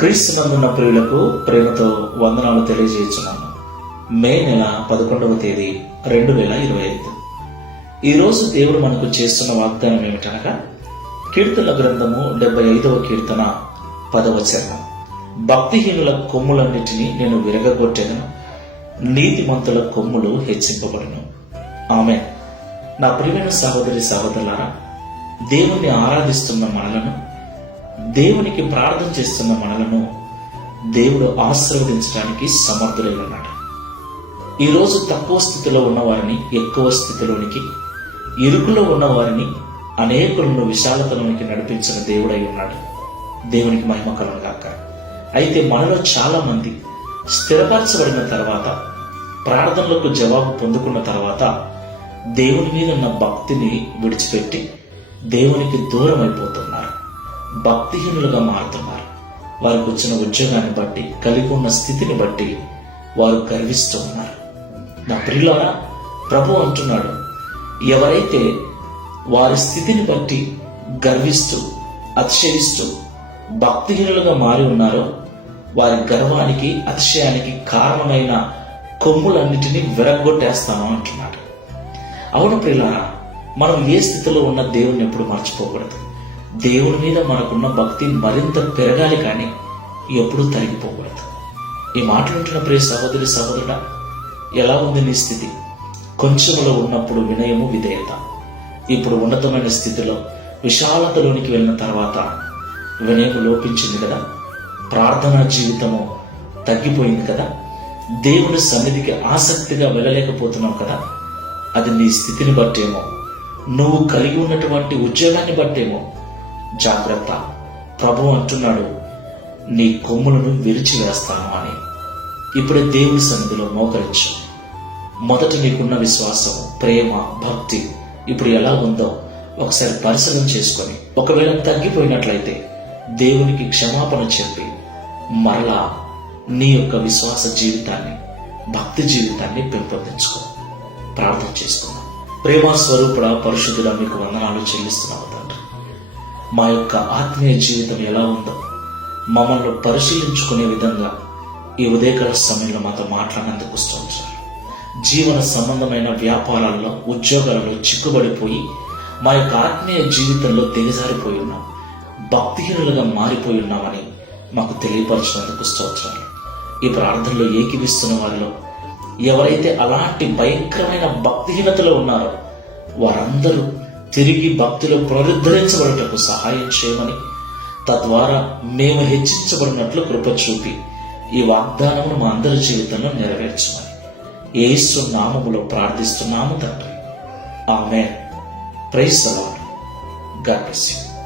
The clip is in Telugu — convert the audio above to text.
క్రీస్తునందున్న ప్రియులకు ప్రేమతో వందనాలు తెలియజేస్తున్నాను. మే నెల 11వ తేదీ 2025. ఈరోజు దేవుడు మనకు చేస్తున్న వాగ్దానం ఏమిటనగా, కీర్తన గ్రంథము 75వ కీర్తన 10వ చరణం. భక్తిహీనుల కొమ్ములన్నిటినీ నేను విరగగొట్టెదను, నీతిమంతుల కొమ్ములు హెచ్చింపబడును. ఆమేన్. నా ప్రియమైన సహోదరి సహోదరులారా, దేవుణ్ణి ఆరాధిస్తున్న మనలను, దేవునికి ప్రార్థన చేస్తున్న మనలను దేవుడు ఆశీర్వదించడానికి సమర్థుడై ఉన్నాడు. ఈరోజు తక్కువ స్థితిలో ఉన్నవారిని ఎక్కువ స్థితిలోనికి, ఇరుకులో ఉన్నవారిని అనేకులను విశాలతలోనికి నడిపించిన దేవుడై ఉన్నాడు. దేవునికి మహిమ కలుగుగాక. అయితే మనలో చాలా మంది స్థిరపరచబడిన తర్వాత, ప్రార్థనలకు జవాబు పొందుకున్న తర్వాత దేవుని మీద ఉన్న భక్తిని విడిచిపెట్టి దేవునికి దూరం అయిపోతున్నారు, భక్తిహీనులుగా మారుతున్నారు. వారికి వచ్చిన ఉద్యోగాన్ని బట్టి, కలిగి ఉన్న స్థితిని బట్టి వారు గర్విస్తూ ఉన్నారు. నా ప్రియులారా, ప్రభు అంటున్నాడు, ఎవరైతే వారి స్థితిని బట్టి గర్విస్తూ, అతిశయిస్తూ భక్తిహీనులుగా మారి ఉన్నారో, వారి గర్వానికి, అతిశయానికి కారణమైన కొమ్ములన్నిటినీ విరగొట్టేస్తాను అంటున్నాడు. అవును ప్రియులారా, మనం ఏ స్థితిలో ఉన్న దేవుణ్ణి ఎప్పుడు మర్చిపోకూడదు. దేవుని మీద మనకున్న భక్తి మరింత పెరగాలి, కానీ ఎప్పుడూ తరిగిపోకూడదు. ఈ మాటలుంటున్న ప్రియ సహోదరి సహోదరుడా, ఎలా ఉంది నీ స్థితి? కొంచెంలో ఉన్నప్పుడు వినయము, విధేయత. ఇప్పుడు ఉన్నతమైన స్థితిలో, విశాలతలోనికి వెళ్ళిన తర్వాత వినయము లోపించింది కదా, ప్రార్థనా జీవితము తగ్గిపోయింది కదా, దేవుని సన్నిధికి ఆసక్తిగా వెళ్ళలేకపోతున్నావు కదా. అది నీ స్థితిని బట్టేమో, నువ్వు కలిగి ఉన్నటువంటి ఉద్యోగాన్ని బట్టేమో. జాగ్రత్త, ప్రభు అంటున్నాడు, నీ కొమ్ములను విరిచి వేస్తాను అని. ఇప్పుడే దేవుని సన్నిధిలో మోకరించు. మొదట నీకున్న విశ్వాసం, ప్రేమ, భక్తి ఇప్పుడు ఎలా ఉందో ఒకసారి పరిశీలన చేసుకొని, ఒకవేళ తగ్గిపోయినట్లయితే దేవునికి క్షమాపణ చెప్పి మరలా నీ యొక్క విశ్వాస జీవితాన్ని, భక్తి జీవితాన్ని పెంపొందించుకో. ప్రార్థన చేసుకుందాం. ప్రేమ స్వరూపుడ, పరిశుద్ధుడా, మీకు వందనాలు చెల్లిస్తున్నాము తండ్రి. మా యొక్క ఆత్మీయ జీవితం ఎలా ఉందో మమ్మల్ని పరిశీలించుకునే విధంగా ఈ ఉదయకాల సమయంలో మాతో మాట్లాడినందుకు స్తోత్రాలు. జీవన సంబంధమైన వ్యాపారాల్లో, ఉద్యోగాలలో చిక్కుబడిపోయి మా యొక్క ఆత్మీయ జీవితంలో దిగజారిపోయి ఉన్నాం, భక్తిహీనులుగా మారిపోయి ఉన్నామని మాకు తెలియపరచినందుకు స్తోత్రాలు. ఈ ప్రార్థనలో ఏకీవిస్తున్న వారిలో ఎవరైతే అలాంటి భయంకరమైన భక్తిహీనతలో ఉన్నారో వారందరూ తిరిగి భక్తిలో పునరుద్ధరించబడటకు సహాయం చేయమని, తద్వారా మేము హెచ్చించబడినట్లు కృప చూపి ఈ వాగ్దానమును మా అందరి జీవితంలో నెరవేర్చమని యేసు నామములో ప్రార్థిస్తున్నాము తండ్రి. ఆమేన్. Praise the lord. God bless you.